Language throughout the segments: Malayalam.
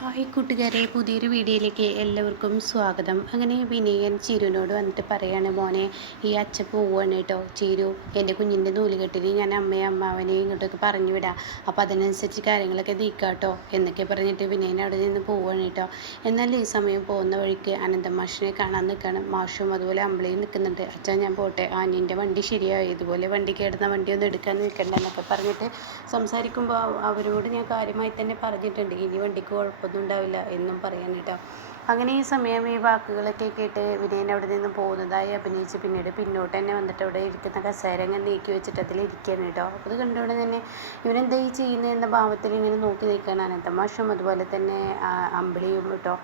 ഹായ് കൂട്ടുകാരെ, പുതിയൊരു വീഡിയോയിലേക്ക് എല്ലാവർക്കും സ്വാഗതം. അങ്ങനെ വിനയൻ ചിരുവിനോട് വന്നിട്ട് പറയാണ്, മോനെ ഈ അച്ഛൻ പോവുകയാണ് കേട്ടോ. ചിരു, എൻ്റെ കുഞ്ഞിൻ്റെ നൂലുകെട്ടിന് ഞാൻ അമ്മയും അമ്മാവനെയും ഇങ്ങോട്ടൊക്കെ പറഞ്ഞു വിടാം, അപ്പോൾ അതിനനുസരിച്ച് കാര്യങ്ങളൊക്കെ നീക്കാം കേട്ടോ എന്നൊക്കെ പറഞ്ഞിട്ട് വിനയൻ അവിടെ നിന്ന് പോവുകയാണ് കേട്ടോ. എന്നാൽ ഈ സമയം പോകുന്ന വഴിക്ക് അനന്തമാഷിനെ കാണാൻ നിൽക്കണം. മാഷും അതുപോലെ അമ്പിളിയും നിൽക്കുന്നുണ്ട്. അച്ഛൻ ഞാൻ പോട്ടെ, നിൻ്റെ വണ്ടി ശരിയായി, ഇതുപോലെ വണ്ടി കേടുന്ന വണ്ടി ഒന്നും എടുക്കാൻ നിൽക്കണ്ട എന്നൊക്കെ പറഞ്ഞിട്ട് സംസാരിക്കുമ്പോൾ അവരോട് ഞാൻ കാര്യമായി തന്നെ പറഞ്ഞിട്ടുണ്ട്, ഇനി വണ്ടിക്ക് കുഴപ്പമൊന്നും ഉണ്ടാവില്ല എന്നും പറയാൻ കേട്ടോ. അങ്ങനെ ഈ സമയം ഈ വാക്കുകളൊക്കെ കേട്ട് വിനയൻ അവിടെ നിന്ന് പോകുന്നതായി അഭിനയിച്ച് പിന്നീട് പിന്നോട്ട് തന്നെ വന്നിട്ട് അവിടെ ഇരിക്കുന്ന കസേര അങ്ങനെ നീക്കി വെച്ചിട്ട് അതിൽ ഇരിക്കുകയാണ് കേട്ടോ. അപ്പോൾ അത് കണ്ടുകൊണ്ട് തന്നെ ഇവനെന്താ ഈ ചെയ്യുന്നത് എന്ന ഭാവത്തിൽ ഇങ്ങനെ നോക്കി നിൽക്കുകയാണ് അനന്തമാഷും അതുപോലെ തന്നെ അമ്പിളിയും കേട്ടോ.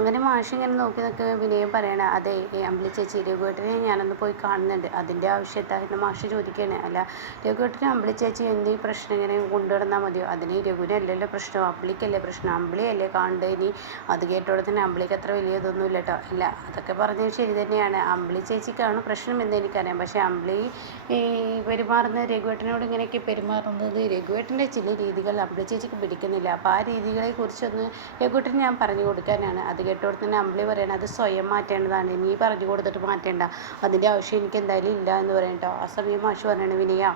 അങ്ങനെ മാഷ് ഇങ്ങനെ നോക്കി നിൽക്കുക വിനയം പറയണം, അതെ അമ്പിളി ചേച്ചി രഘുവേട്ടനെ ഞാനൊന്ന് പോയി കാണുന്നുണ്ട്, അതിൻ്റെ ആവശ്യത്താ എന്ന് മാഷ് ചോദിക്കുകയാണ്. അല്ല രഘുവേട്ടനും അമ്പിളി ചേച്ചി എന്നീ പ്രശ്നം ഇങ്ങനെ കൊണ്ടുവന്നാൽ മതിയോ? അതിന് രഘുവിനല്ലല്ലോ പ്രശ്നം, അമ്പിളിക്കല്ലേ പ്രശ്നം, അമ്പിളിയല്ലേ കാണേണ്ടത്. ഇനി അത് കേട്ടോടെ തന്നെ അമ്പിളിക്ക് അത്ര വലിയ ഇതൊന്നും ഇല്ല കേട്ടോ. അല്ല അതൊക്കെ പറഞ്ഞത് ശരി തന്നെയാണ്, അമ്പിളി ചേച്ചിക്കാണ് പ്രശ്നം എന്ന് എനിക്കറിയാം. പക്ഷേ അമ്പിളി പെരുമാറുന്ന രഘുവേട്ടനോട് ഇങ്ങനെയൊക്കെ പെരുമാറുന്നത് രഘുവേട്ടൻ്റെ ചില രീതികൾ അമ്പിളി ചേച്ചിക്ക് പിടിക്കുന്നില്ല. അപ്പോൾ ആ രീതികളെ കുറിച്ചൊന്ന് രഘുവേട്ടന് ഞാൻ പറഞ്ഞു കൊടുക്കാനാണ്. അത് കേട്ടോടെ തന്നെ അമ്പിളി പറയണം, അത് സ്വയം മാറ്റേണ്ടതാണ്, നീ പറഞ്ഞു കൊടുത്തിട്ട് മാറ്റേണ്ട, അതിൻ്റെ ആവശ്യം എനിക്ക് എന്തായാലും ഇല്ല എന്ന് പറയും കേട്ടോ. ആ സമയം മാഷ് പറയണം, വിനയ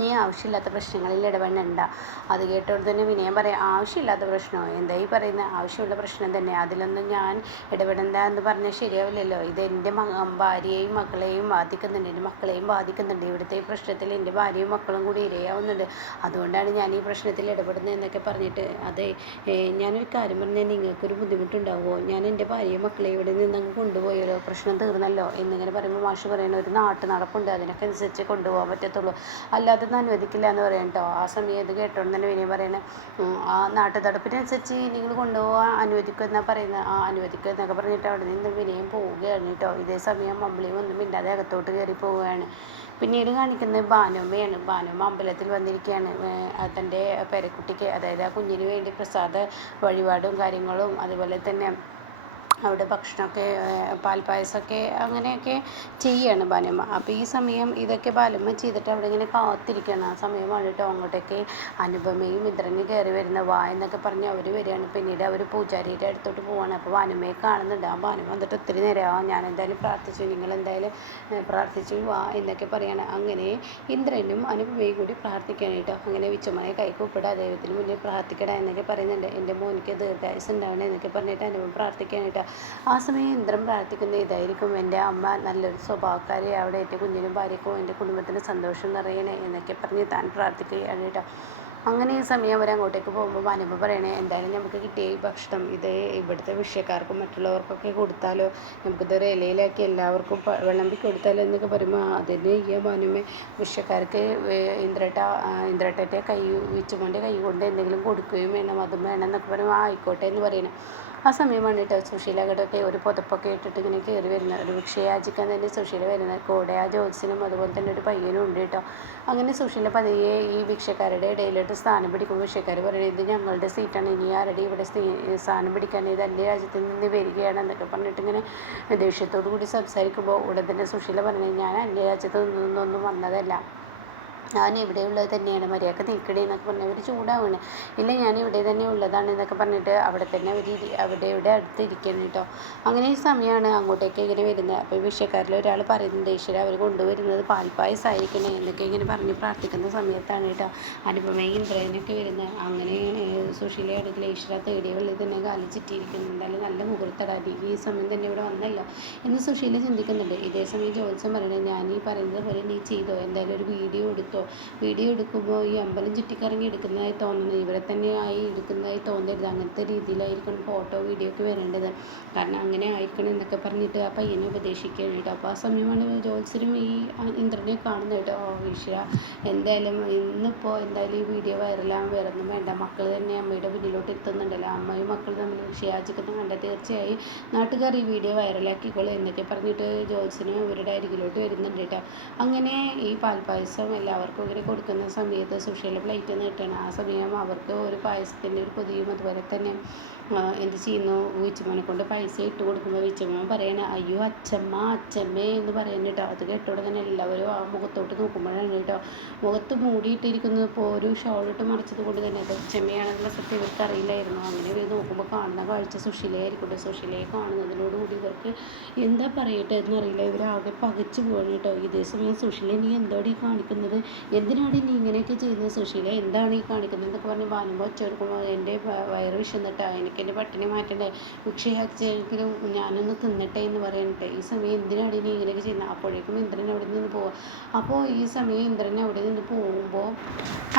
നീ ആവശ്യമില്ലാത്ത പ്രശ്നങ്ങളിൽ ഇടപെടണ്ട. അത് കേട്ടോട് തന്നെ വിനയം പറയാം, ആവശ്യമില്ലാത്ത പ്രശ്നമോ, എന്തായി പറയുന്നത്, ആവശ്യമുള്ള പ്രശ്നം തന്നെ, അതിലൊന്നും ഞാൻ ഇടപെടണ്ട എന്ന് പറഞ്ഞാൽ ശരിയാവില്ലല്ലോ. ഇത് എൻ്റെ ഭാര്യയെയും മക്കളെയും ബാധിക്കുന്നുണ്ട്, എൻ്റെ മക്കളെയും ബാധിക്കുന്നുണ്ട്. ഇവിടുത്തെ ഈ പ്രശ്നത്തിൽ എൻ്റെ ഭാര്യയും മക്കളും കൂടി ഇരയാവുന്നുണ്ട്, അതുകൊണ്ടാണ് ഞാൻ ഈ പ്രശ്നത്തിൽ ഇടപെടുന്നത് എന്നൊക്കെ പറഞ്ഞിട്ട്, അതെ ഞാനൊരു കാര്യം പറഞ്ഞാൽ നിങ്ങൾക്കൊരു ബുദ്ധിമുട്ടുണ്ടാവുമോ, ഞാൻ എൻ്റെ ഭാര്യയും മക്കളെയും ഇവിടെ നിന്ന് അങ്ങ് കൊണ്ടുപോയാലോ, പ്രശ്നം തീർന്നല്ലോ എന്നിങ്ങനെ പറയുമ്പോൾ മാഷ് പറയണ, ഒരു നാട്ടു നടപ്പുണ്ട്, അതിനൊക്കെ അനുസരിച്ച് കൊണ്ടുപോകാൻ പറ്റത്തുള്ളൂ, അല്ലാതെ അനുവദിക്കില്ല എന്ന് പറയാം കേട്ടോ. ആ സമയം ഇത് കേട്ടോണ്ട് തന്നെ വിനയം പറയണേ, ആ നാട്ടു നടപ്പിനനുസരിച്ച് നിങ്ങൾ കൊണ്ടുപോകാൻ അനുവദിക്കുക എന്നാ പറയുന്നത്, അനുവദിക്കുക എന്നൊക്കെ പറഞ്ഞിട്ട് അവിടെ നിന്ന് വിനയം പോവുകയാണ് കേട്ടോ. ഇതേ സമയം അമ്പിളിയും ഒന്നും മിണ്ടാതെ അകത്തോട്ട് കയറി പോവുകയാണ്. പിന്നീട് കാണിക്കുന്നത് ഭാനുമ്മയാണ്. ഭാനുമ്മ അമ്പലത്തിൽ വന്നിരിക്കുകയാണ്. തൻ്റെ പേരക്കുട്ടിക്ക്, അതായത് ആ കുഞ്ഞിന് വേണ്ടി പ്രസാദ വഴിപാടും കാര്യങ്ങളും അതുപോലെ തന്നെ അവിടെ ഭക്ഷണമൊക്കെ പാൽപ്പായസമൊക്കെ അങ്ങനെയൊക്കെ ചെയ്യുകയാണ് ബാലമ്മ. അപ്പോൾ ഈ സമയം ഇതൊക്കെ ബാലമ്മ ചെയ്തിട്ട് അവിടെ ഇങ്ങനെ കാത്തിരിക്കുകയാണ്. ആ സമയമാണ് കേട്ടോ അങ്ങോട്ടേക്ക് അനുപമയും ഇന്ദ്രനും കയറി വരുന്ന, വാ എന്നൊക്കെ പറഞ്ഞ് അവർ വരികയാണ്. പിന്നീട് അവർ പൂജാരിയുടെ അടുത്തോട്ട് പോവാണ്. അപ്പോൾ ബാലമ്മയെ കാണുന്നുണ്ട്. ആ ബാലമ്മ വന്നിട്ട് ഒത്തിരി നേരം, ഞാൻ എന്തായാലും പ്രാർത്ഥിച്ചു, നിങ്ങൾ എന്തായാലും പ്രാർത്ഥിച്ചു വാ എന്നൊക്കെ പറയാണ്. അങ്ങനെ ഇന്ദ്രനും അനുപമയും കൂടി പ്രാർത്ഥിക്കുകയാണ് കേട്ടോ. അങ്ങനെ വിച്ചുമനെ കൈകൂപ്പിടാ, ദൈവത്തിന് മുന്നിൽ പ്രാർത്ഥിക്കടാ എന്നൊക്കെ പറയുന്നുണ്ട്. എൻ്റെ മോനിക്ക് ദീർഘായുസ് ഉണ്ടാവണം എന്നൊക്കെ പറഞ്ഞിട്ട് അനുപമ പ്രാർത്ഥിക്കുകയാണ് കേട്ടോ. ആ സമയം ഇന്ദ്രൻ പ്രാർത്ഥിക്കുന്ന ഇതായിരിക്കും, എൻ്റെ അമ്മ നല്ലൊരു സ്വഭാവക്കാരി, അവിടെ എൻ്റെ കുഞ്ഞിനും ഭാര്യയ്ക്കും എൻ്റെ കുടുംബത്തിന് സന്തോഷം നിറയണേ എന്നൊക്കെ പറഞ്ഞ് താൻ പ്രാർത്ഥിക്കുകയാണ് കേട്ടോ. അങ്ങനെ ഈ സമയം അവരങ്ങോട്ടേക്ക് പോകുമ്പോൾ അനുപ പറയണേ, എന്തായാലും നമുക്ക് കിട്ടിയ ഈ ഭക്ഷണം ഇത് ഇവിടുത്തെ വിഷയക്കാർക്കും മറ്റുള്ളവർക്കൊക്കെ കൊടുത്താലോ, നമുക്കിത് ഇലയിലാക്കി എല്ലാവർക്കും വിളമ്പി കൊടുത്താലോ എന്നൊക്കെ പറയുമ്പോൾ, അതിന് ഈ ഭാനുമേ വിഷയക്കാർക്ക് ഇന്ദ്രേട്ടൻ്റെ കൈ വിച്ചുകൊണ്ട് കൈ കൊണ്ട് എന്തെങ്കിലും കൊടുക്കുകയും വേണം, അതും വേണം എന്നൊക്കെ പറയുമ്പോൾ ആയിക്കോട്ടെ എന്ന് പറയണം. ആ സമയമാണ് കേട്ടോ സുശീല കടയൊക്കെ ഒരു പുതപ്പൊക്കെ ഇട്ടിട്ട് ഇങ്ങനെ കയറി വരുന്നത്. ഒരു ഭിക്ഷയാചിക്കാൻ തന്നെ സുശീല വരുന്നത്. കൂടെ ആ ജ്യോത്സ്യനും അതുപോലെ തന്നെ ഒരു പയ്യനും ഉണ്ട് കേട്ടോ. അങ്ങനെ സുശീല പതിയെ ഈ ഭിക്ഷക്കാരുടെ ഇടയിലോട്ട് സ്ഥാനം പിടിക്കും. ഭിക്ഷക്കാർ പറയുന്നത്, ഇത് ഞങ്ങളുടെ സീറ്റാണ്, ഇനി ആരുടെ ഇവിടെ സ്ഥാനം പിടിക്കാൻ, ഇത് എൻ്റെ രാജ്യത്തിൽ നിന്ന് വരികയാണ് എന്നൊക്കെ പറഞ്ഞിട്ട് ഇങ്ങനെ ദേഷ്യത്തോടു കൂടി സംസാരിക്കുമ്പോൾ ഉടൻ തന്നെ സുശീല പറയുന്നത്, ഞാൻ എൻ്റെ രാജ്യത്ത് നിന്നൊന്നും വന്നതല്ല, ഞാൻ ഇവിടെയുള്ളത് തന്നെയാണ്, മര്യാദക്ക് നിൽക്കണേ എന്നൊക്കെ പറഞ്ഞ് അവർ ചൂടാവുകയാണ്. ഇല്ല ഞാൻ ഇവിടെ തന്നെ ഉള്ളതാണ് എന്നൊക്കെ പറഞ്ഞിട്ട് അവിടെ തന്നെ ഇവിടെ അടുത്ത് ഇരിക്കണം കേട്ടോ. അങ്ങനെ ഈ സമയമാണ് അങ്ങോട്ടേക്ക് ഇങ്ങനെ വരുന്നത്. അപ്പോൾ ഈ വിഷയക്കാരിൽ ഒരാൾ പറയുന്നുണ്ട്, ഈശ്വര അവർ കൊണ്ടുവരുന്നത് പാൽപ്പായസമായിരിക്കണേ എന്നൊക്കെ ഇങ്ങനെ പറഞ്ഞ് പ്രാർത്ഥിക്കുന്ന സമയത്താണ് കേട്ടോ അനുപമയും ഇന്ദ്രനൊക്കെ വരുന്നത്. അങ്ങനെ സുശീലയാണെങ്കിൽ ഈശ്വര തേടിയ വെള്ളി തന്നെ കാലം ചുറ്റിയിരിക്കുന്നു, എന്തായാലും നല്ല മുഹൂർത്തടാടി ഈ സമയം തന്നെ ഇവിടെ വന്നല്ലോ എന്ന് സുശീല ചിന്തിക്കുന്നുണ്ട്. ഇതേ സമയം ജോത്സ്യം പറയുന്നത്, ഞാൻ ഈ പറയുന്നത് പോലെ നീ ചെയ്തോ, എന്തായാലും ഒരു വീഡിയോ എടുത്തോ, വീഡിയോ എടുക്കുമ്പോൾ ഈ അമ്പലം ചുറ്റിക്കറങ്ങി എടുക്കുന്നതായി തോന്നുന്നത്, ഇവിടെ തന്നെ ആയി എടുക്കുന്നതായി തോന്നരുത്, അങ്ങനത്തെ രീതിയിലായിരിക്കണം ഫോട്ടോ വീഡിയോ ഒക്കെ വരേണ്ടത്, കാരണം അങ്ങനെ ആയിരിക്കണം എന്നൊക്കെ പറഞ്ഞിട്ട് ആ പയ്യനെ ഉപദേശിക്കുകയാണ് കേട്ടോ. അപ്പോൾ ആ സമയമാണ് ജോത്സ്യനും ഈ ഇന്ദ്രനെ കാണുന്നത് കേട്ടോ. ഈശ്വര എന്തായാലും ഇന്നിപ്പോൾ എന്തായാലും ഈ വീഡിയോ വൈറലാകാൻ വേറൊന്നും വേണ്ട, മക്കൾ തന്നെ അമ്മയുടെ പിന്നിലോട്ട് എത്തുന്നുണ്ടല്ലോ, അമ്മയും മക്കളും തമ്മിൽ ക്ഷയാചിക്കുന്ന കണ്ട തീർച്ചയായും നാട്ടുകാർ ഈ വീഡിയോ വൈറലാക്കിക്കോളൂ എന്നൊക്കെ പറഞ്ഞിട്ട് ജോത്സ്യനും അവരുടെ അരികിലോട്ട് വരുന്നുണ്ട് കേട്ടോ. അങ്ങനെ ഈ പാൽപ്പായസം എല്ലാവർക്കും എല്ലാവർക്കും ഇങ്ങനെ കൊടുക്കുന്ന സമയത്ത് സുശീല പ്ലേറ്റ് നീട്ടണം. ആ സമയം അവർക്ക് ഒരു പായസത്തിൻ്റെ ഒരു പൊതിയും അതുപോലെ തന്നെ എന്ത് ചെയ്യുന്നു, വിച്ചുമോനെ കൊണ്ട് പൈസ ഇട്ട് കൊടുക്കുമ്പോൾ വിച്ചുമോൻ പറയണ അയ്യോ അച്ചമ്മ അച്ചമ്മേ എന്ന് പറയുന്നത് കേട്ടോ. അത് കേട്ടോടെ തന്നെ എല്ലാവരും ആ മുഖത്തോട്ട് നോക്കുമ്പോഴാണ് കേട്ടോ മുഖത്ത് മൂടിയിട്ടിരിക്കുന്നത്. ഇപ്പോൾ ഒരു ഷോളിട്ട് മറിച്ചത് കൊണ്ട് തന്നെ അത് അച്ചമ്മയാണെന്നുള്ള സത്യം ഇവർക്ക് അറിയില്ലായിരുന്നു. അങ്ങനെ ഇവർ നോക്കുമ്പോൾ കാണുന്ന കാഴ്ച സുശീലയായിരിക്കട്ടെ. സുശീലയെ കാണുന്നതിനോടുകൂടി ഇവർക്ക് എന്താ പറയട്ടെ എന്നറിയില്ല. ഇവരാകെ പകച്ചു പോവാണ് കേട്ടോ. ഇതേ സമയം സുശീല നീ എന്തോടി കാണിക്കുന്നത്, എന്തിനാണ് നീ ഇങ്ങനെയൊക്കെ ചെയ്യുന്നത്, സുശീല എന്താണ് ഈ കാണിക്കുന്നത് എന്നൊക്കെ പറഞ്ഞ് ബാനുമ്പോൾ ഒച്ചെടുക്കുമ്പോൾ എൻ്റെ വയറ് വിശന്നിട്ടാ, എനിക്ക് എൻ്റെ പട്ടിണി മാറ്റണ്ടേ, പക്ഷേ അച്ഛനെങ്കിലും ഞാനൊന്ന് തിന്നട്ടെ എന്ന് പറയട്ടെ. ഈ സമയം എന്തിനാണ് നീ ഇങ്ങനെയൊക്കെ ചെയ്യുന്നത്. അപ്പോഴേക്കും ഇന്ദ്രൻ അവിടെ നിന്ന് പോവുക. അപ്പോൾ ഈ സമയം ഇന്ദ്രൻ അവിടെ നിന്ന് പോകുമ്പോൾ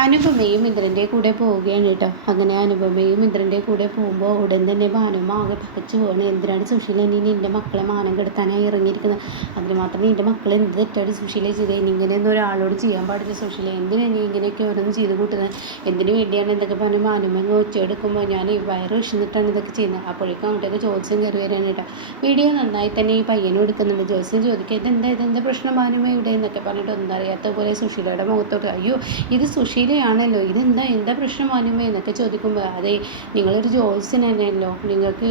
അനുപമയും ഇന്ദ്രൻ്റെ കൂടെ പോവുകയാണ് കേട്ടോ. അങ്ങനെ അനുപമയും ഇന്ദ്രൻ്റെ കൂടെ പോകുമ്പോൾ ഉടൻ തന്നെ ഭാനുമ്മ ആകെ പകച്ചു പോവാണ്. എന്തിനാണ് സുശീല നീ നിൻ്റെ മക്കളെ മാനം കെടുത്താനായി ഇറങ്ങിയിരിക്കുന്നത്, അതിന് മാത്രം നിൻ്റെ മക്കൾ എന്ത് തെറ്റാണ് സുശീല ചെയ്തത്, ഇങ്ങനെയൊന്നും ഒരാളോട് ചെയ്യാൻ പാടില്ല സുശീല, എന്തിനാണ് നീ ഇങ്ങനെയൊക്കെ ഓരോന്നും ചെയ്ത് കൂട്ടുന്നത്, എന്തിനു വേണ്ടിയാണ് എന്നൊക്കെ പറഞ്ഞ് ഭാനുമ്മ ഒച്ചയെടുക്കുമ്പോൾ ഞാൻ വയറ് വിഷന്നിട്ടാണ് ഇതൊക്കെ ചെയ്യുന്നത്. അപ്പോഴേക്കും അങ്ങോട്ടേക്ക് ജോത്സ്യം കയറി വരാൻ കേട്ടോ. വീഡിയോ നന്നായി തന്നെ ഈ പയ്യനും എടുക്കുന്നുണ്ട്. ജോത്സ്യം ചോദിക്കുക ഇതെന്താ പ്രശ്നം ഭാനുമ്മ ഇവിടെ എന്നൊക്കെ പറഞ്ഞിട്ട് ഒന്നും അറിയാത്ത പോലെ സുശീലയുടെ മുഖത്തോട്ട് അയ്യോ ഇത് സുശീലയാണല്ലോ, എന്താ പ്രശ്നം ഭാനുമ്മ എന്നൊക്കെ ചോദിക്കുമ്പോൾ അതെ നിങ്ങളൊരു ജോത്സ്യനല്ലോ, നിങ്ങൾക്ക്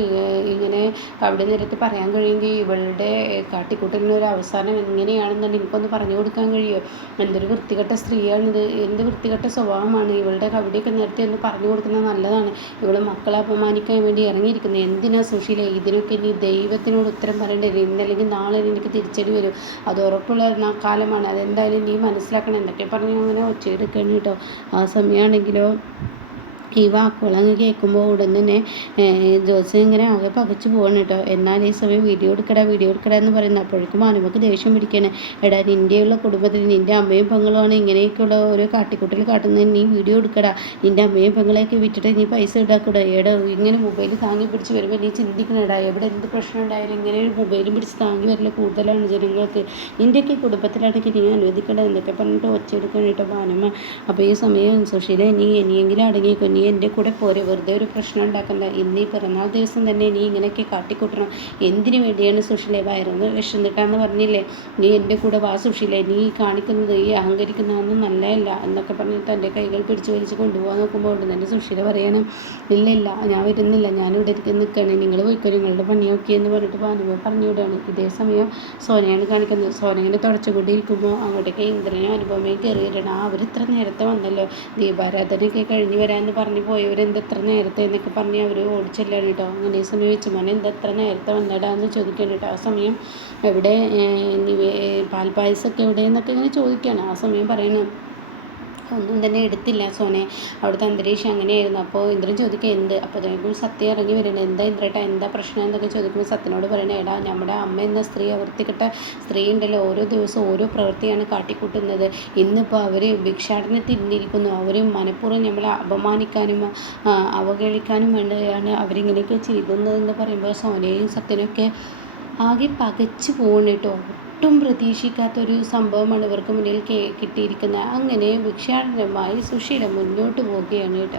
ഇങ്ങനെ അവിടെ നിരത്തി പറയാൻ കഴിയുമെങ്കിൽ ഇവളുടെ കാട്ടിക്കൂട്ടലിനൊരു അവസാനം എങ്ങനെയാണെന്നുണ്ടെങ്കിൽ എനിക്കൊന്ന് പറഞ്ഞു കൊടുക്കാൻ കഴിയുമോ, എന്തൊരു വൃത്തികെട്ട സ്ത്രീയാണിത്, എന്ത് വൃത്തികെട്ട സ്വഭാവമാണ്, ഇവളുടെ കവിടെയൊക്കെ നേരത്തെ ഒന്ന് പറഞ്ഞു കൊടുക്കുന്നത് നല്ലതാണ്, ഇവള് മക്കളെ അപമാനിക്കാൻ വേണ്ടി ഇറങ്ങിയിരിക്കുന്നത് എന്തിനാ സുശീല, ഇതിനൊക്കെ നീ ദൈവത്തിനോട് ഉത്തരം പറയേണ്ടത്, ഇന്നല്ലെങ്കിൽ നാളെ എനിക്ക് തിരിച്ചടി വരും, അത് ഉറപ്പുള്ള കാലമാണ്, അതെന്തായാലും നീ മനസ്സിലാക്കണം എന്നൊക്കെ പറഞ്ഞ് അങ്ങനെ ഒച്ചയെടുക്കണം കേട്ടോ. ആ സമയമാണെങ്കിലോ ഈ വാക്കുകൾ അങ്ങ് കേൾക്കുമ്പോൾ ഉടൻ തന്നെ ജോത്സ്യം ഇങ്ങനെ ആകെ പകച്ചു പോകണം കേട്ടോ. എന്നാൽ ഈ സമയം വീഡിയോ എടുക്കടാ എന്ന് പറയുന്നത് അപ്പോഴേക്കും അനുമക്ക് ദേഷ്യം പിടിക്കണേ. എടാ നിൻ്റെയുള്ള കുടുംബത്തിൽ നിൻ്റെ അമ്മയും പെങ്ങളുമാണ് ഇങ്ങനെയൊക്കെയുള്ള ഓരോ കാട്ടിക്കൂട്ടൽ കാട്ടുന്നത്, നീ വീഡിയോ എടുക്കടാ, നിൻ്റെ അമ്മയും പെങ്ങളെയൊക്കെ വിറ്റിട്ട് നീ പൈസ ഇടാക്കൂടാ, എടാ ഇങ്ങനെ മൊബൈൽ താങ്ങി പിടിച്ച് വരുമ്പോൾ നീ ചിന്തിക്കണടാ, എവിടെ എന്ത് പ്രശ്നം ഉണ്ടായാലും ഇങ്ങനെ ഒരു മൊബൈലും പിടിച്ച് താങ്ങി വരല് കൂടുതലാണ് ജനങ്ങൾക്ക്, നിൻ്റെയൊക്കെ കുടുംബത്തിലാണെങ്കിൽ നീ അനുവദിക്കടാ എന്നൊക്കെ പറഞ്ഞിട്ട് ഒച്ചയെടുക്കണം കേട്ടോ ഭാനുമ്മ. അപ്പോൾ ഈ സമയം സുശീല നീ ഇനിയെങ്കിലും അടങ്ങിക്കോ, നീ എൻ്റെ കൂടെ പോരെ, വെറുതെ ഒരു പ്രശ്നം ഉണ്ടാക്കണ്ട, ഇന്ന് ഈ പിറന്നാൾ ദിവസം തന്നെ നീ ഇങ്ങനെയൊക്കെ കാട്ടിക്കൂട്ടണം, എന്തിനു വേണ്ടിയാണ് സുശീല വയറൊന്ന് വിഷന്നിട്ടാന്ന് പറഞ്ഞില്ലേ, നീ എൻ്റെ കൂടെ വാ സുശീല, നീ കാണിക്കുന്നത് ഈ അഹങ്കരിക്കുന്നതൊന്നും നല്ലതല്ല എന്നൊക്കെ പറഞ്ഞിട്ട് എൻ്റെ കൈകൾ പിടിച്ച് വലിച്ച് കൊണ്ടുപോകാൻ നോക്കുമ്പോൾ ഉണ്ട് തന്നെ സുശീല പറയണം ഇല്ല ഞാൻ വരുന്നില്ല, ഞാനിവിടെ നിൽക്കുകയാണ്, നിങ്ങൾ പോയിക്കോ നിങ്ങളുടെ പണിയൊക്കെ എന്ന് പറഞ്ഞിട്ട് ഭാനുമ്മ പറഞ്ഞു വിടുകയാണ്. ഇതേ സമയം സോനയാണ് കാണിക്കുന്നത്. സോന ഇങ്ങനെ തുടച്ചുകൊണ്ടിരിക്കുമ്പോൾ അങ്ങോട്ടേക്ക് ഇന്ദ്രനും അനുപമയും കയറി വരണം. അവർ ഇത്ര നേരത്തെ വന്നല്ലോ, ദീപാരാധനയൊക്കെ കഴിഞ്ഞ് വരാമെന്ന് പറഞ്ഞു പോയവരെന്ത് എത്ര നേരത്തെ എന്നൊക്കെ പറഞ്ഞ് അവർ ഓടിച്ചെല്ലാണ് കേട്ടോ. അങ്ങനെ ഈ സമയം വെച്ചുമോനെ എന്താ എത്ര നേരത്തെ വന്നിടാന്ന് ചോദിക്കണം കേട്ടോ. ആ സമയം എവിടെ പാൽപ്പായസമൊക്കെ എവിടെയെന്നൊക്കെ ഇങ്ങനെ ചോദിക്കുകയാണ്. ആ സമയം പറയുന്നത് ഒന്നും തന്നെ എടുത്തില്ല സോനെ, അവിടുത്തെ അന്തരീക്ഷം അങ്ങനെയായിരുന്നു. അപ്പോൾ ഇന്ദ്രൻ ചോദിക്കുക എന്ത്, അപ്പോൾ അതൊക്കെ സത്യം ഇറങ്ങി വരുന്നത് എന്താ ഇന്ദ്രേട്ടാ എന്താ പ്രശ്നം എന്നൊക്കെ ചോദിക്കുമ്പോൾ സത്യനോട് പറയണേ എടാ നമ്മുടെ അമ്മ എന്ന സ്ത്രീ വൃത്തികെട്ട സ്ത്രീ ഉണ്ടല്ലോ, ഓരോ ദിവസവും ഓരോ പ്രവൃത്തിയാണ് കാട്ടിക്കൂട്ടുന്നത്, ഇന്നിപ്പോൾ അവർ ഭിക്ഷാടനത്തിൽ ഇരുന്നിരിക്കുന്നു, അവർ മനഃപൂർവ്വം നമ്മളെ അപമാനിക്കാനും അവഗണിക്കാനും വേണ്ടിയാണ് അവരിങ്ങനെയൊക്കെ ചെയ്തതെന്ന് പറയുമ്പോൾ സോനയും സത്യനൊക്കെ ആകെ പകച്ചു പോകണം കേട്ടോ. ഒട്ടും പ്രതീക്ഷിക്കാത്തൊരു സംഭവമാണ് ഇവർക്ക് മുന്നിൽ കിട്ടിയിരിക്കുന്നത്. അങ്ങനെ ഭിക്ഷാടനമായി സുശീല മുന്നോട്ട് പോവുകയാണ് കേട്ടോ.